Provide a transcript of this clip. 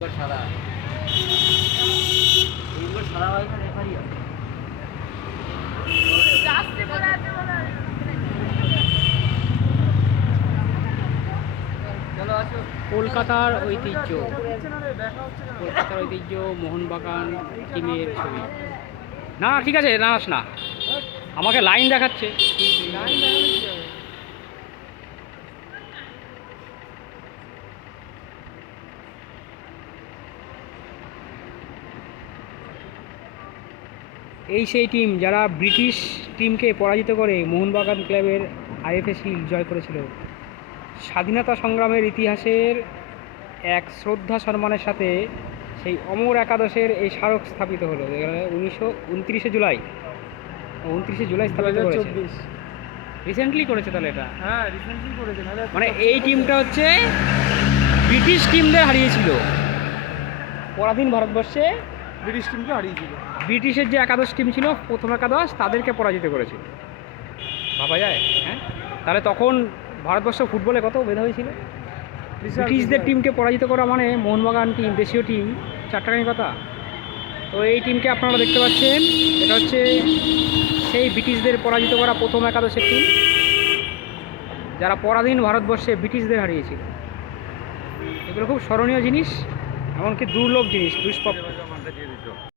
সাদা এইগুলো সাদা হয় না রেফারি হয়। কলকাতার ঐতিহ্য মোহনবাগান টিমের ছবি। না ঠিক আছে, না আস না, আমাকে লাইন দেখাচ্ছে। এই সেই টিম যারা ব্রিটিশ টিমকে পরাজিত করে মোহনবাগান ক্লাবের আইএফএ শিল্ড জয় করেছিল। স্বাধীনতা সংগ্রামের ইতিহাসের এক শ্রদ্ধা সম্মানের সাথে সেই অমর একাদশের এই স্মারক স্থাপিত হলো। 29 জুলাই স্থাপিত করেছে। রিসেন্টলি করেছে তাহলে এটা? হ্যাঁ রিসেন্টলি করেছে। মানে এই টিমটা হচ্ছে ব্রিটিশ টিমদের হারিয়েছিল। পরাধীন ভারতবর্ষে ব্রিটিশ টিমকে হারিয়েছিল। ব্রিটিশের যে একাদশ টিম ছিল, প্রথম একাদশ, তাদেরকে পরাজিত করেছিল। ভাবা যায়? হ্যাঁ, তাহলে তখন ভারতবর্ষ ফুটবলে কত ভেদ হয়েছিল। ব্রিটিশদের টিমকে পরাজিত করা মানে মোহনবাগান টিম, দেশীয় টিম, চারটাখানি কথা। তো এই টিমকে আপনারা দেখতে পাচ্ছেন, এটা হচ্ছে সেই ব্রিটিশদের পরাজিত করা প্রথম একাদশের টিম, যারা পরাধীন ভারতবর্ষে ব্রিটিশদের হারিয়েছিল। এগুলো খুব স্মরণীয় জিনিস, এমনকি দুর্লভ জিনিস, দুষ্প্রাপ্য।